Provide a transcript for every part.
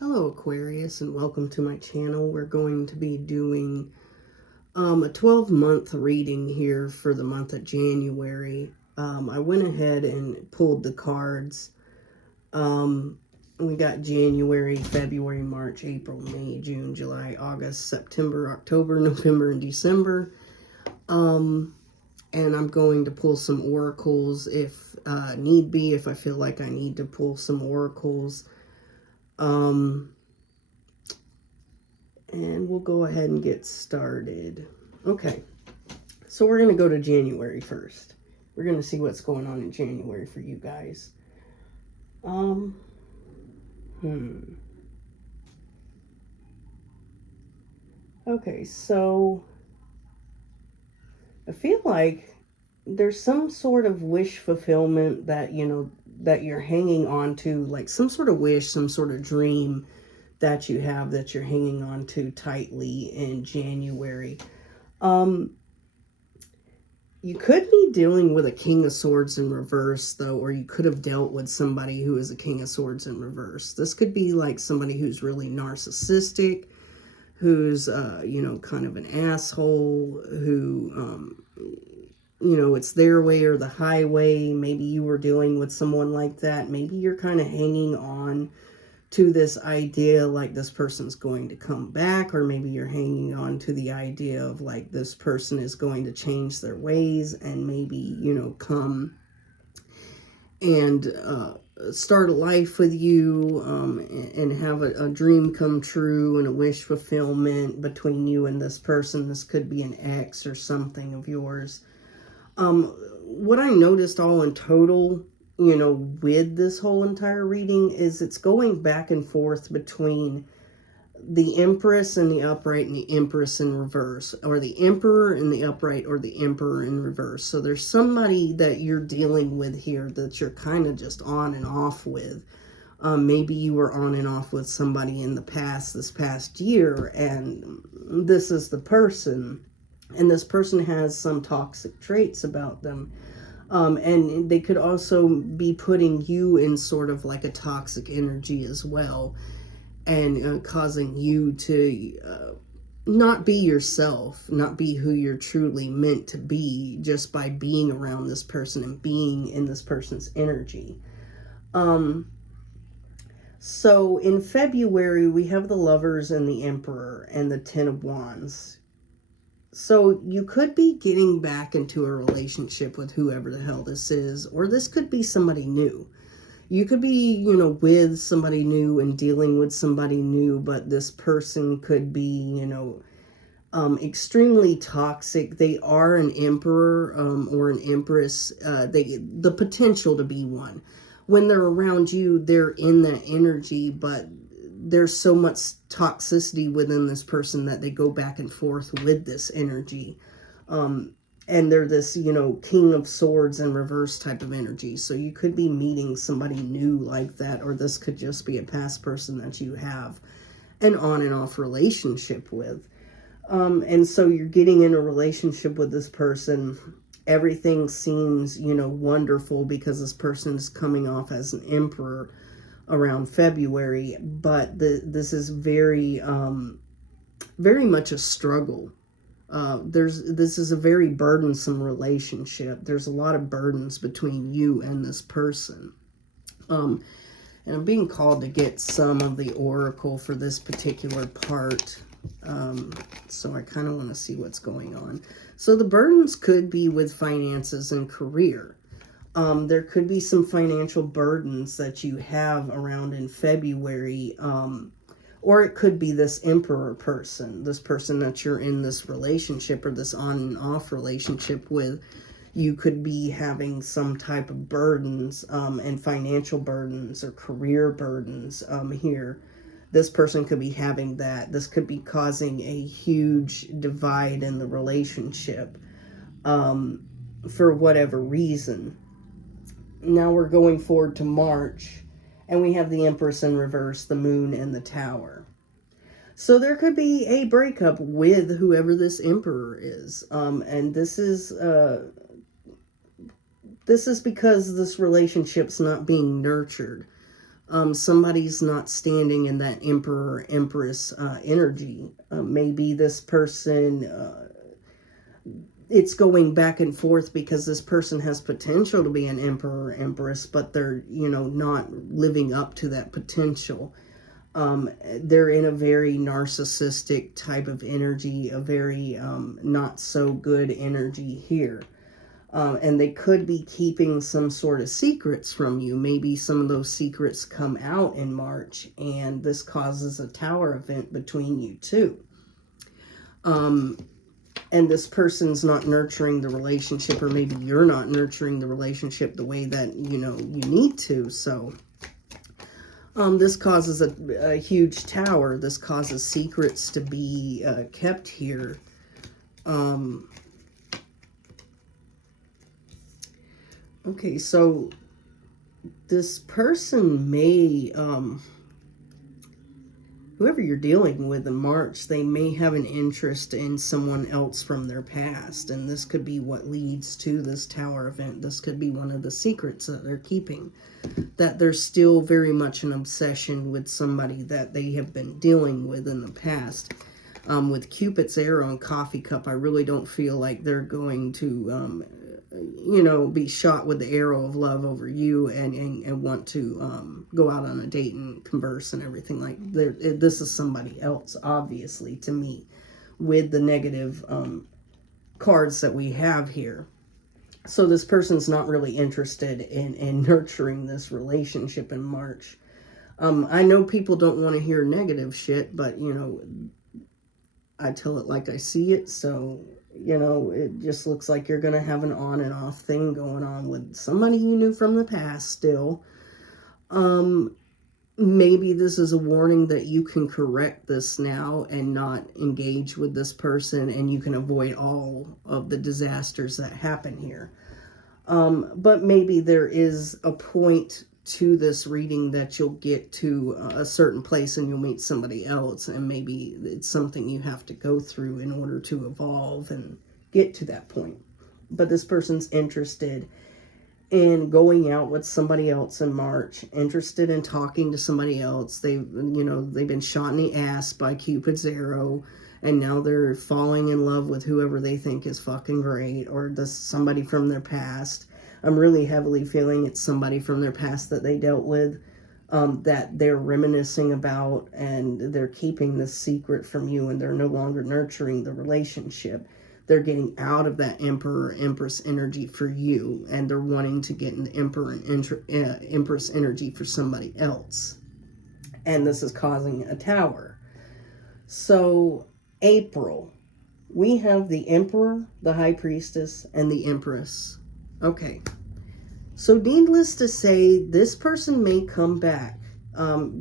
Hello Aquarius, and welcome to my channel. We're going to be doing a 12-month reading here for the month of January. I went ahead and pulled the cards. We got January, February, March, April, May, June, July, August, September, October, November, and December. And I'm going to pull some oracles if need be, if I feel like I need to pull some oracles. And we'll go ahead and get started. Okay, so we're going to go to January first. We're going to see what's going on in January for you guys. Okay, so I feel like there's some sort of wish fulfillment that, that you're hanging on to, like some sort of wish, some sort of dream that you have that you're hanging on to tightly in January. You could be dealing with a King of Swords in reverse, though, or you could have dealt with somebody who is a King of Swords in reverse. This could be like somebody who's really narcissistic, who's, kind of an asshole, who, it's their way or the highway. Maybe you were dealing with someone like that. Maybe you're kind of hanging on to this idea like this person's going to come back, or maybe you're hanging on to the idea of like this person is going to change their ways and maybe, come and start a life with you, and have a dream come true and a wish fulfillment between you and this person. This could be an ex or something of yours. What I noticed all in total, with this whole entire reading is it's going back and forth between the Empress and the upright and the Empress in reverse, or the Emperor and the upright, or the Emperor in reverse. So there's somebody that you're dealing with here that you're kind of just on and off with. Maybe you were on and off with somebody in the past, this past year, and this is the person. And this person has some toxic traits about them. And they could also be putting you in sort of like a toxic energy as well, and causing you to not be yourself, not be who you're truly meant to be, just by being around this person and being in this person's energy. So in February, we have the Lovers and the Emperor and the Ten of Wands. So you could be getting back into a relationship with whoever the hell this is, or this could be somebody new. You could be, with somebody new and dealing with somebody new, but this person could be, extremely toxic. They are an emperor, or an empress. The potential to be one. When they're around you, they're in that energy, but there's so much toxicity within this person that they go back and forth with this energy. And they're this, King of Swords in reverse type of energy. So you could be meeting somebody new like that, or this could just be a past person that you have an on and off relationship with. And so you're getting in a relationship with this person. Everything seems, wonderful because this person is coming off as an emperor around February, but this is very, very much a struggle. This is a very burdensome relationship. There's a lot of burdens between you and this person. And I'm being called to get some of the oracle for this particular part. So I kind of want to see what's going on. So the burdens could be with finances and career. There could be some financial burdens that you have around in February, or it could be this emperor person, this person that you're in this relationship or this on and off relationship with. You could be having some type of burdens, and financial burdens or career burdens here. This person could be having that. This could be causing a huge divide in the relationship, for whatever reason. Now we're going forward to March, and we have the Empress in reverse, the Moon, and the Tower. So there could be a breakup with whoever this Emperor is. And this is because this relationship's not being nurtured. Somebody's not standing in that Emperor, Empress energy. Maybe this person, it's going back and forth because this person has potential to be an Emperor or Empress, but they're, you know, not living up to that potential. They're in a very narcissistic type of energy, a very not so good energy here. And they could be keeping some sort of secrets from you. Maybe some of those secrets come out in March, and this causes a tower event between you two. And this person's not nurturing the relationship, or maybe you're not nurturing the relationship the way that, you know, you need to. So this causes a huge tower. This causes secrets to be kept here. Okay, so this person may, whoever you're dealing with in March, they may have an interest in someone else from their past. And this could be what leads to this tower event. This could be one of the secrets that they're keeping. That there's still very much an obsession with somebody that they have been dealing with in the past. With Cupid's arrow and coffee cup, I really don't feel like they're going to, you know, be shot with the arrow of love over you and want to go out on a date and converse and everything. Like, this is somebody else, obviously, to me, with the negative cards that we have here. So this person's not really interested in nurturing this relationship in March. I know people don't want to hear negative shit, but, you know, I tell it like I see it. So, you know, it just looks like you're going to have an on and off thing going on with somebody you knew from the past still. Maybe this is a warning that you can correct this now and not engage with this person, and you can avoid all of the disasters that happen here. But maybe there is a point to this reading that you'll get to a certain place and you'll meet somebody else, and maybe it's something you have to go through in order to evolve and get to that point. But this person's interested in going out with somebody else in March, interested in talking to somebody else. They've been shot in the ass by Cupid's arrow, and now they're falling in love with whoever they think is fucking great, or somebody from their past. I'm really heavily feeling it's somebody from their past that they dealt with, that they're reminiscing about, and they're keeping this secret from you, and they're no longer nurturing the relationship. They're getting out of that Emperor, Empress energy for you, and they're wanting to get an Emperor and Empress energy for somebody else. And this is causing a tower. So, April, we have the Emperor, the High Priestess, and the Empress. Okay, so needless to say, this person may come back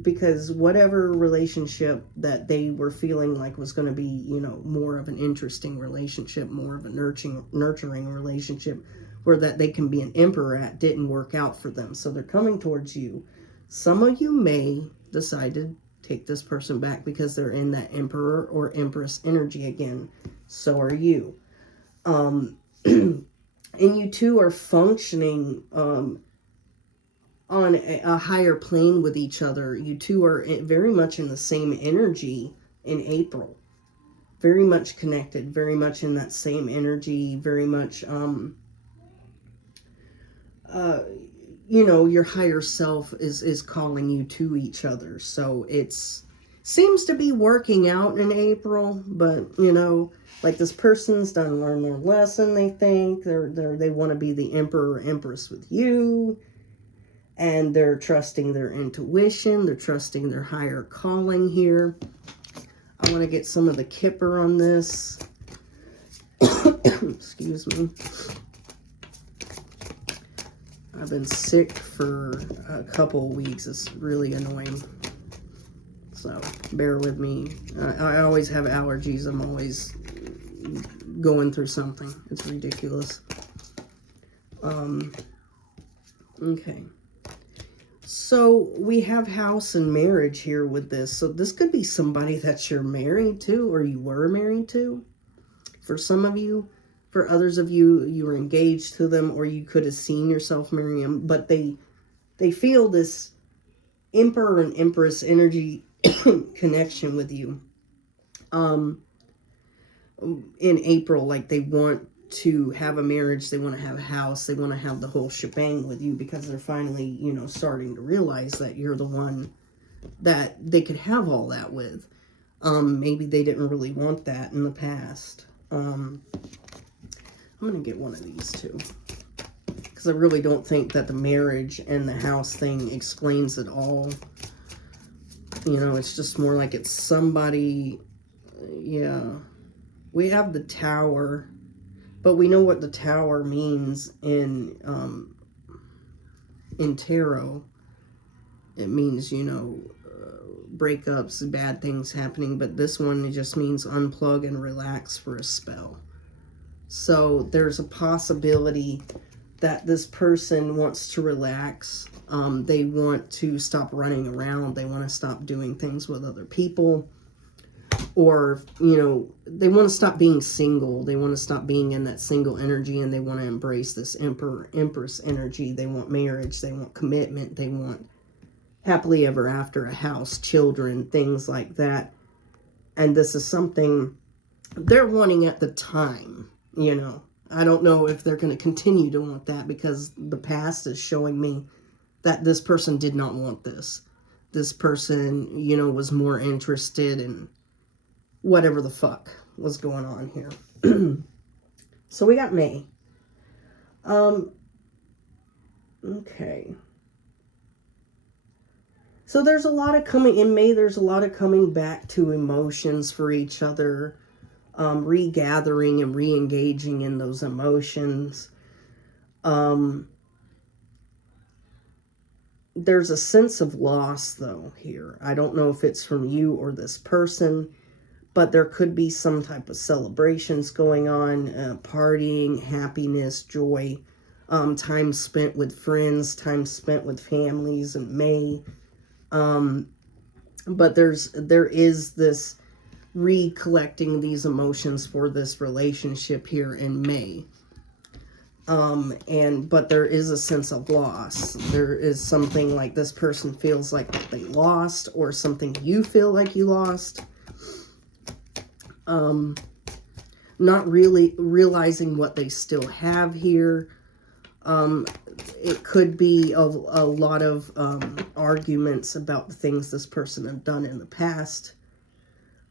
because whatever relationship that they were feeling like was going to be, you know, more of an interesting relationship, more of a nurturing relationship where that they can be an emperor at, didn't work out for them. So they're coming towards you. Some of you may decide to take this person back because they're in that Emperor or Empress energy again. So are you. And you two are functioning on a higher plane with each other. You two are very much in the same energy in April. Very much connected, very much in that same energy, very much, you know, your higher self is calling you to each other. So seems to be working out in April, but, you know, like this person's done learned their lesson, they think. They want to be the Emperor or Empress with you. And they're trusting their intuition. They're trusting their higher calling here. I want to get some of the Kipper on this. Excuse me. I've been sick for a couple weeks. It's really annoying. So bear with me. I always have allergies. I'm always going through something. It's ridiculous. Okay. So we have house and marriage here with this. So this could be somebody that you're married to or you were married to. For some of you, for others of you, you were engaged to them or you could have seen yourself marrying them. But they feel this Emperor and Empress energy connection with you. In April, like they want to have a marriage, they want to have a house, they want to have the whole shebang with you because they're finally, you know, starting to realize that you're the one that they could have all that with. Maybe they didn't really want that in the past. I'm going to get one of these too. Because I really don't think that the marriage and the house thing explains it all. You know, it's just more like it's somebody, yeah. We have the Tower, but we know what the Tower means in tarot. It means, you know, breakups, bad things happening, but this one, it just means unplug and relax for a spell. So there's a possibility that this person wants to relax. They want to stop running around. They want to stop doing things with other people. Or, you know, they want to stop being single. They want to stop being in that single energy, and they want to embrace this Emperor, Empress energy. They want marriage. They want commitment. They want happily ever after, a house, children, things like that. And this is something they're wanting at the time, you know. I don't know if they're going to continue to want that, because the past is showing me that this person did not want this. This person, you know, was more interested in whatever the fuck was going on here. So we got May. Okay. So there's a lot of coming in May. There's a lot of coming back to emotions for each other, regathering and re-engaging in those emotions. There's a sense of loss, though, here. I don't know if it's from you or this person, but there could be some type of celebrations going on, partying, happiness, joy, time spent with friends, time spent with families in May. But there is this recollecting these emotions for this relationship here in May. But there is a sense of loss. There is something like this person feels like they lost, or something you feel like you lost. Not really realizing what they still have here. It could be a lot of arguments about the things this person had done in the past.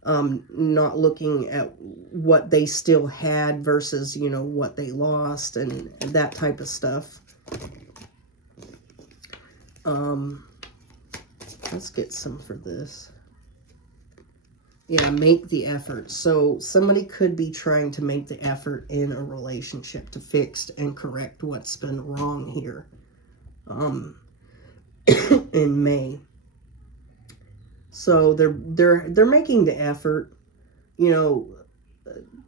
Not looking at what they still had versus, you know, what they lost, and that type of stuff. Let's get some for this. Yeah, make the effort. So somebody could be trying to make the effort in a relationship to fix and correct what's been wrong here. In May. So they're making the effort. You know,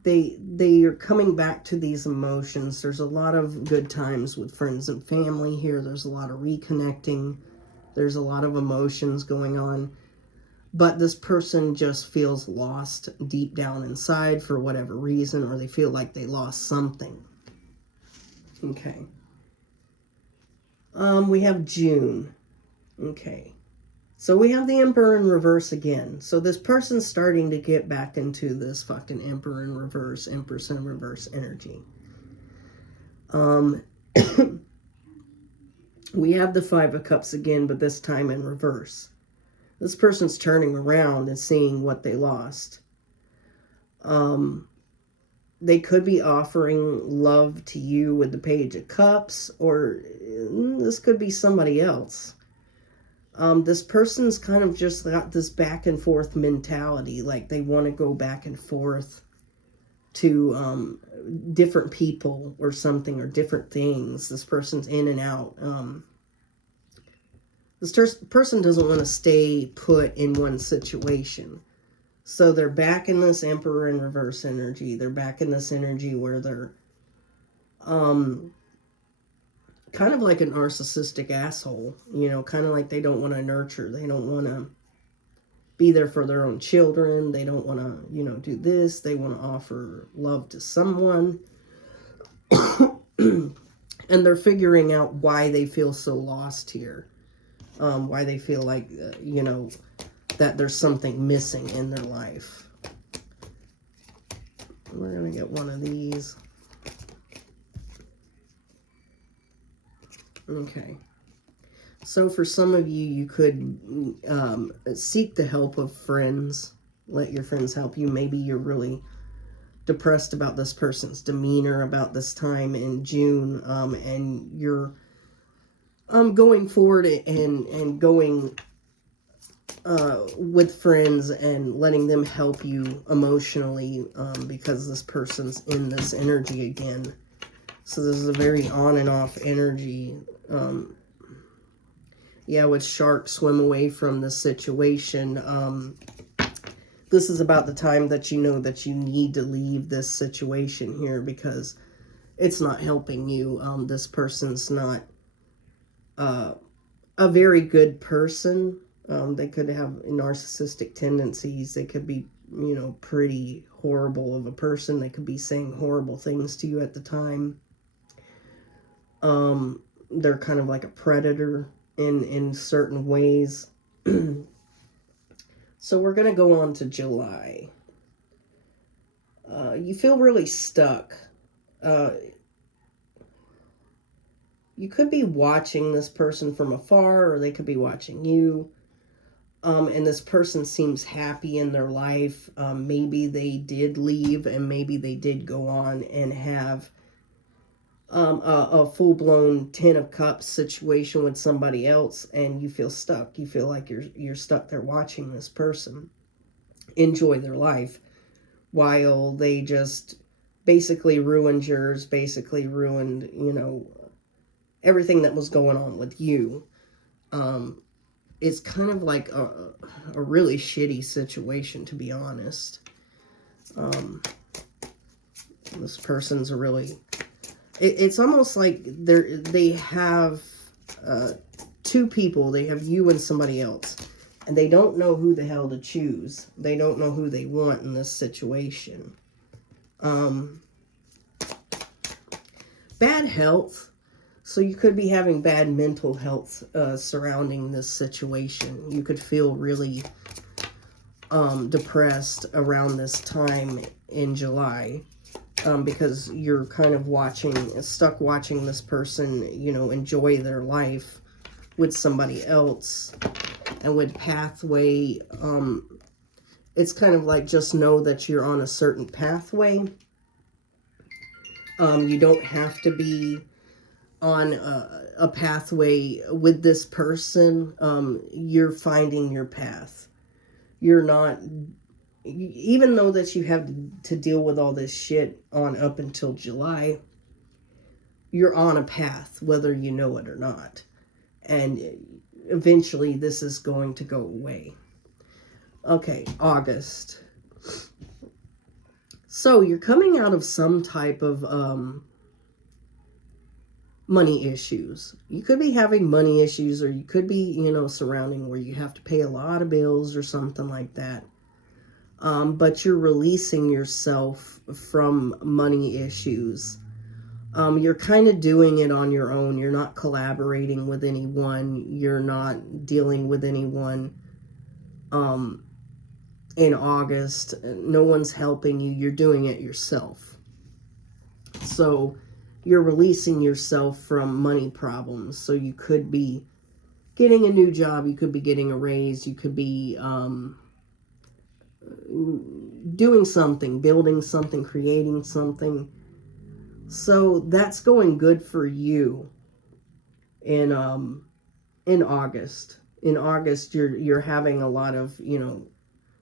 they are coming back to these emotions. There's a lot of good times with friends and family here. There's a lot of reconnecting. There's a lot of emotions going on. But this person just feels lost deep down inside for whatever reason, or they feel like they lost something. Okay. We have June. Okay. So we have the Emperor in reverse again. So this person's starting to get back into this fucking Emperor in reverse, Empress in reverse energy. We have the Five of Cups again, but this time in reverse. This person's turning around and seeing what they lost. They could be offering love to you with the Page of Cups, or this could be somebody else. This person's kind of just got this back and forth mentality, like they want to go back and forth to different people or something, or different things. This person's in and out. This person doesn't want to stay put in one situation. So they're back in this Emperor in reverse energy. They're back in this energy where they're kind of like a narcissistic asshole. You know, kind of like they don't want to nurture. They don't want to be there for their own children. They don't want to, you know, do this. They want to offer love to someone. And they're figuring out why they feel so lost here. why they feel like, you know, that there's something missing in their life. We're going to get one of these. Okay. So for some of you, you could seek the help of friends. Let your friends help you. Maybe you're really depressed about this person's demeanor about this time in June, and you're going forward and going with friends and letting them help you emotionally, because this person's in this energy again. So this is a very on and off energy. Yeah, with sharks, swim away from the situation. This is about the time that you know that you need to leave this situation here because it's not helping you. This person's not a very good person. They could have narcissistic tendencies. They could be, you know, pretty horrible of a person. They could be saying horrible things to you at the time. They're kind of like a predator in certain ways. So we're going to go on to July. You feel really stuck. You could be watching this person from afar, or they could be watching you. And this person seems happy in their life. Maybe they did leave, and maybe they did go on and have a full-blown Ten of Cups situation with somebody else, and you feel stuck. You feel like you're stuck there watching this person enjoy their life while they just basically ruined yours, basically ruined, you know, everything that was going on with you. It's kind of like a really shitty situation, to be honest. This person's a really... It's almost like they have two people. They have you and somebody else. And they don't know who the hell to choose. They don't know who they want in this situation. Bad health. So you could be having bad mental health surrounding this situation. You could feel really depressed around this time in July. Because you're kind of stuck watching this person, you know, enjoy their life with somebody else. And with pathway, it's kind of like, just know that you're on a certain pathway. You don't have to be on a pathway with this person. You're finding your path. You're not... Even though that you have to deal with all this shit on up until July, you're on a path, whether you know it or not. And eventually this is going to go away. Okay, August. So you're coming out of some type of money issues. You could be having money issues, or you could be, you know, surrounding where you have to pay a lot of bills or something like that. But you're releasing yourself from money issues. You're kind of doing it on your own. You're not collaborating with anyone. You're not dealing with anyone. In August, no one's helping you. You're doing it yourself. So you're releasing yourself from money problems. So you could be getting a new job. You could be getting a raise. You could be... doing something, building something, creating something. So that's going good for you in August. In August, you're having a lot of, you know,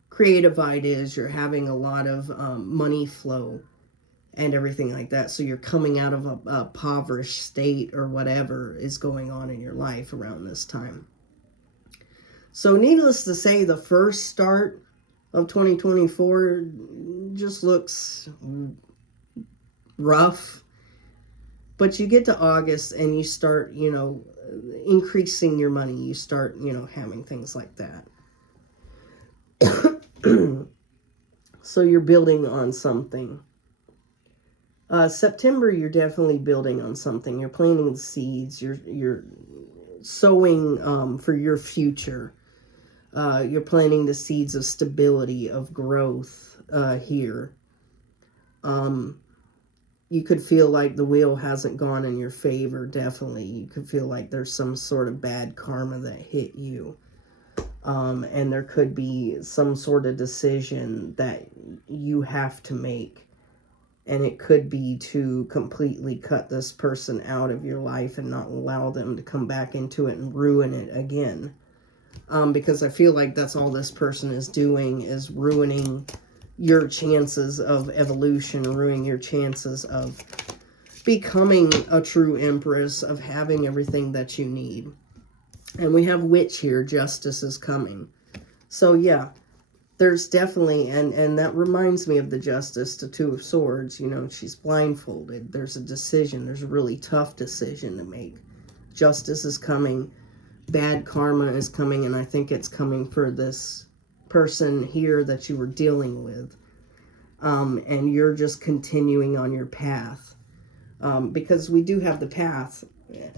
creative ideas. You're having a lot of money flow and everything like that. So you're coming out of a impoverished state, or whatever is going on in your life around this time. So needless to say, the first start of 2024 just looks rough. But you get to August and you start, you know, increasing your money. You start, you know, having things like that. So you're building on something. September, you're definitely building on something. You're planting the seeds. You're sowing for your future. You're planting the seeds of stability, of growth here. You could feel like the wheel hasn't gone in your favor, definitely. You could feel like there's some sort of bad karma that hit you. And there could be some sort of decision that you have to make. And it could be to completely cut this person out of your life and not allow them to come back into it and ruin it again. Because I feel like that's all this person is doing, is ruining your chances of evolution, ruining your chances of becoming a true empress, of having everything that you need. And we have witch here, justice is coming. So yeah, there's definitely, and that reminds me of the justice, the Two of Swords. You know, she's blindfolded. There's a decision. There's a really tough decision to make. Justice is coming. Bad karma is coming, and I think it's coming for this person here that you were dealing with. And you're just continuing on your path. Because we do have the path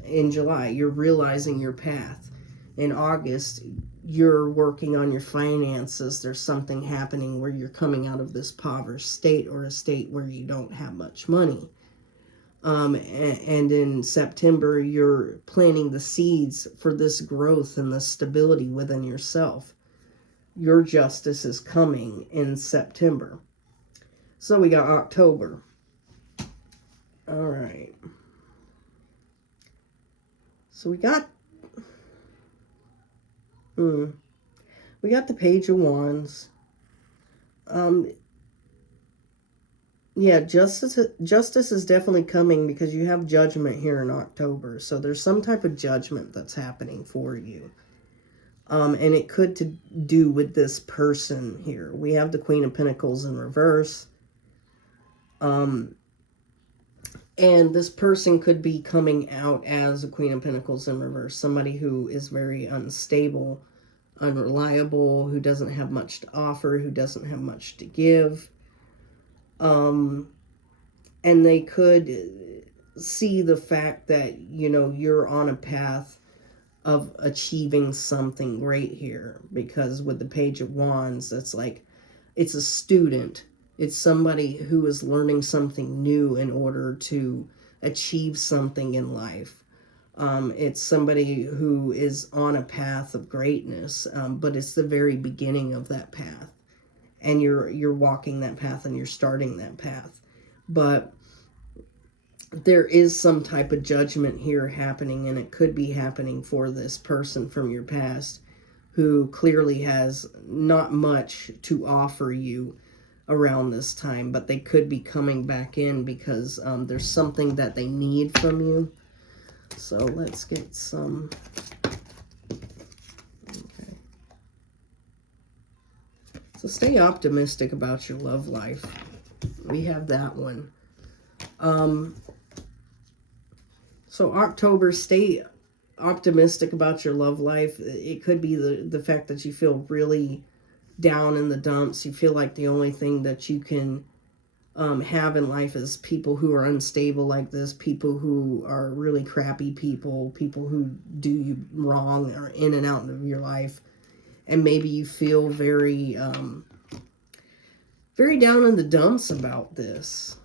in July. You're realizing your path. In August, you're working on your finances. There's something happening where you're coming out of this impoverished state, or a state where you don't have much money. And in September, you're planting the seeds for this growth and the stability within yourself. Your justice is coming in September. So we got October. All right. So we got the Page of Wands. Yeah, justice is definitely coming because you have judgment here in October. So there's some type of judgment that's happening for you. And it could to do with this person here. We have the Queen of Pentacles in reverse. And this person could be coming out as a Queen of Pentacles in reverse. Somebody who is very unstable, unreliable, who doesn't have much to offer, who doesn't have much to give. And they could see the fact that, you know, you're on a path of achieving something great here. Because with the Page of Wands, it's like, it's a student. It's somebody who is learning something new in order to achieve something in life. It's somebody who is on a path of greatness, but it's the very beginning of that path. And you're walking that path and you're starting that path. But there is some type of judgment here happening, and it could be happening for this person from your past who clearly has not much to offer you around this time, but they could be coming back in because there's something that they need from you. So let's get some. Okay. So stay optimistic about your love life. We have that one. So October, stay optimistic about your love life. It could be the fact that you feel really down in the dumps. You feel like the only thing that you can have in life is people who are unstable like this, people who are really crappy people who do you wrong, are in and out of your life. And maybe you feel very, very down in the dumps about this.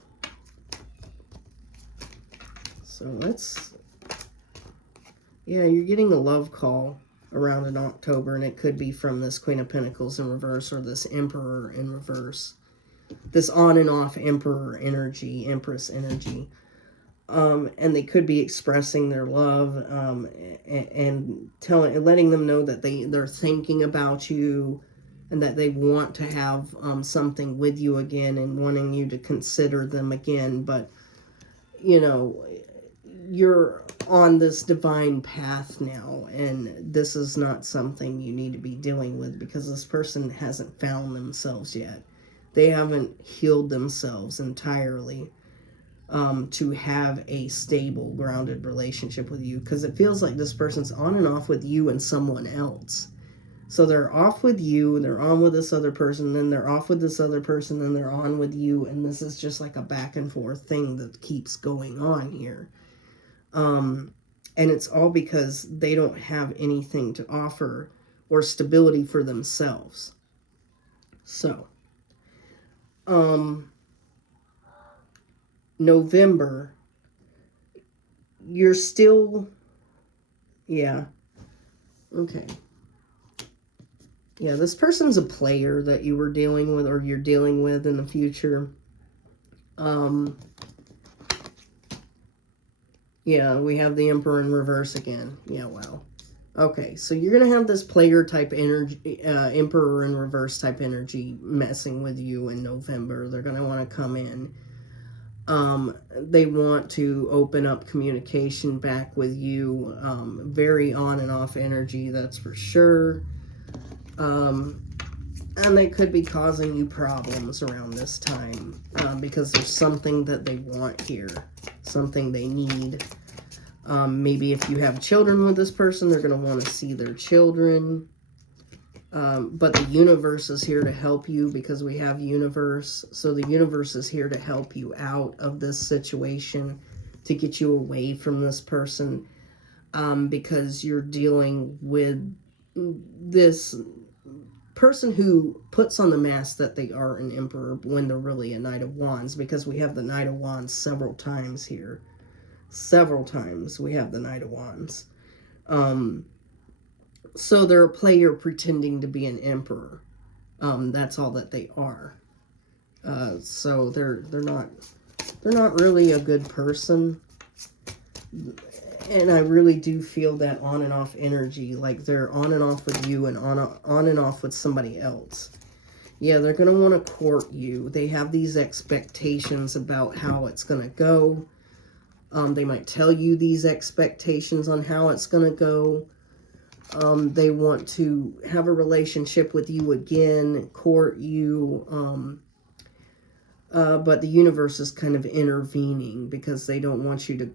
So let's, yeah, you're getting a love call around in October, and it could be from this Queen of Pentacles in reverse or this Emperor in reverse. This on and off Emperor energy, Empress energy. And they could be expressing their love and letting them know that they're thinking about you and that they want to have something with you again and wanting you to consider them again. But, you know, you're on this divine path now, and this is not something you need to be dealing with because this person hasn't found themselves yet. They haven't healed themselves entirely to have a stable, grounded relationship with you, because it feels like this person's on and off with you and someone else. So they're off with you, and they're on with this other person, then they're off with this other person, then they're on with you, and this is just like a back and forth thing that keeps going on here. And it's all because they don't have anything to offer or stability for themselves. So, November, you're still, yeah, okay. Yeah, this person's a player that you were dealing with or you're dealing with in the future. Yeah, we have the Emperor in reverse again. Yeah, wow. Okay, so you're going to have this player type energy, Emperor in reverse type energy messing with you in November. They're going to want to come in. They want to open up communication back with you. Very on and off energy, that's for sure. And they could be causing you problems around this time because there's something that they want here, something they need. Maybe if you have children with this person, they're going to want to see their children. But the universe is here to help you because we have universe. So the universe is here to help you out of this situation, to get you away from this person, because you're dealing with this person who puts on the mask that they are an emperor when they're really a Knight of Wands, because we have the Knight of Wands several times here. Several times we have the Knight of Wands. So they're a player pretending to be an emperor. That's all that they are. So they're not really a good person. And I really do feel that on and off energy, like they're on and off with you and on and off with somebody else. Yeah, they're going to want to court you. They have these expectations about how it's going to go. They might tell you these expectations on how it's going to go. They want to have a relationship with you again, court you. But the universe is kind of intervening because they don't want you to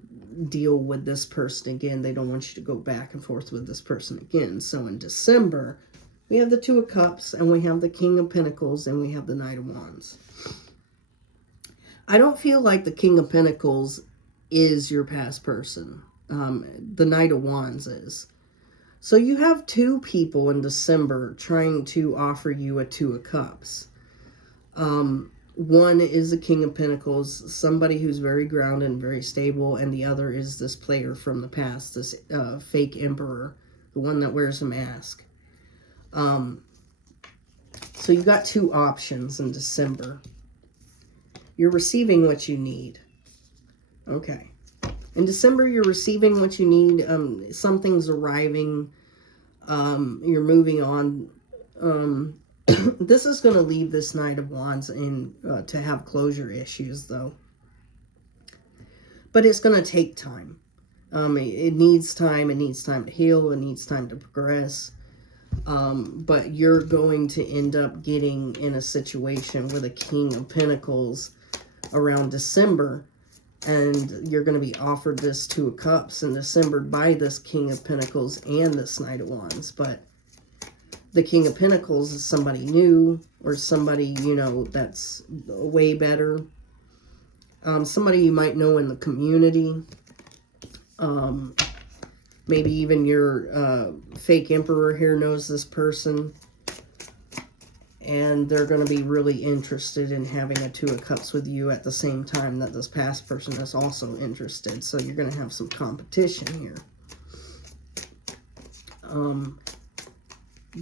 deal with this person again. They don't want you to go back and forth with this person again. So in December, we have the Two of Cups, and we have the King of Pentacles, and we have the Knight of Wands. I don't feel like the King of Pentacles is your past person. The Knight of Wands is. So you have two people in December trying to offer you a Two of Cups. One is the King of Pentacles, somebody who's very grounded and very stable, and the other is this player from the past, this fake emperor, the one that wears a mask. So you got two options in December. You're receiving what you need. Okay. In December, you're receiving what you need. Something's arriving. You're moving on. This is going to leave this Knight of Wands in to have closure issues, though. But it's going to take time. It needs time. It needs time to heal. It needs time to progress. But you're going to end up getting in a situation with a King of Pentacles around December. And you're going to be offered this Two of Cups in December by this King of Pentacles and this Knight of Wands. But the King of Pentacles is somebody new or somebody, you know, that's way better. Somebody you might know in the community. Maybe even your fake emperor here knows this person. And they're going to be really interested in having a Two of Cups with you at the same time that this past person is also interested. So you're going to have some competition here.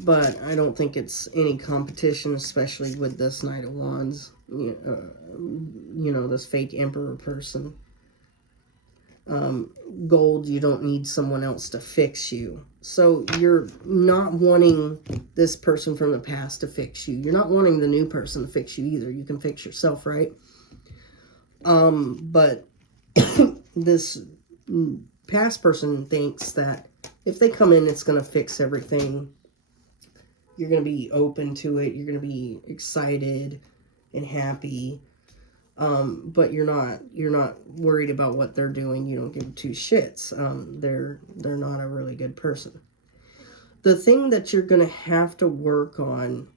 But I don't think it's any competition, especially with this Knight of Wands. You know, this fake emperor person. Gold, you don't need someone else to fix you. So you're not wanting this person from the past to fix you. You're not wanting the new person to fix you either. You can fix yourself, right? But this past person thinks that if they come in, it's going to fix everything. You're going to be open to it. You're going to be excited and happy. But you're not worried about what they're doing. You don't give two shits. They're not a really good person. The thing that you're going to have to work on,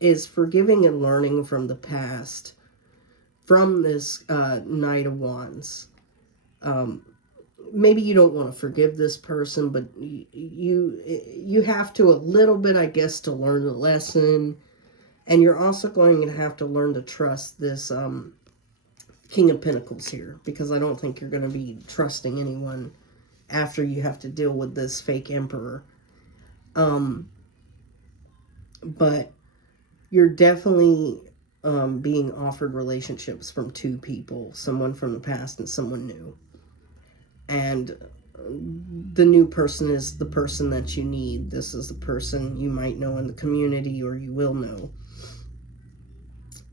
is forgiving and learning from the past, from this, Knight of Wands. maybe you don't want to forgive this person, but you have to a little bit, I guess, to learn the lesson. And you're also going to have to learn to trust this King of Pentacles here, because I don't think you're going to be trusting anyone after you have to deal with this fake emperor. But you're definitely being offered relationships from two people, someone from the past and someone new. And the new person is the person that you need. This is the person you might know in the community, or you will know.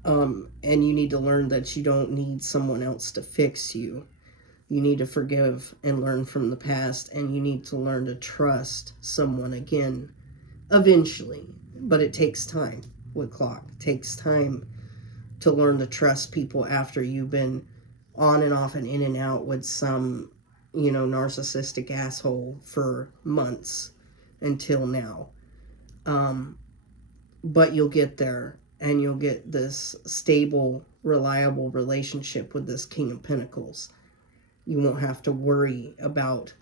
And you need to learn that you don't need someone else to fix you. You need to forgive and learn from the past, and you need to learn to trust someone again eventually. But it takes time with clock. It takes time to learn to trust people after you've been on and off and in and out with some, narcissistic asshole for months until now. But you'll get there, and you'll get this stable, reliable relationship with this King of Pentacles. You won't have to worry about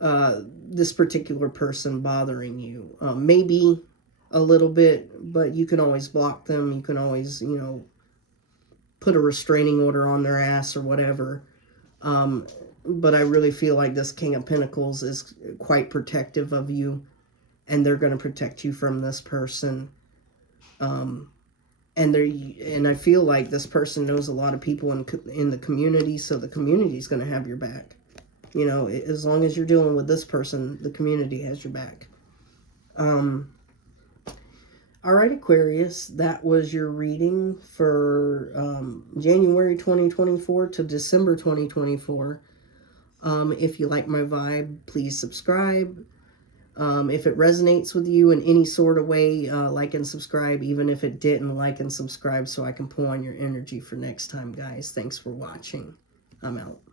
this particular person bothering you. Maybe a little bit, but you can always block them. You can always, put a restraining order on their ass or whatever. But I really feel like this King of Pentacles is quite protective of you, and they're going to protect you from this person. And I feel like this person knows a lot of people in the community, so the community is going to have your back. As long as you're dealing with this person, the community has your back. All right, Aquarius, that was your reading for January 2024 to December 2024. If you like my vibe, please subscribe. If it resonates with you in any sort of way, like and subscribe, even if it didn't, like and subscribe so I can pull on your energy for next time, guys. Thanks for watching. I'm out.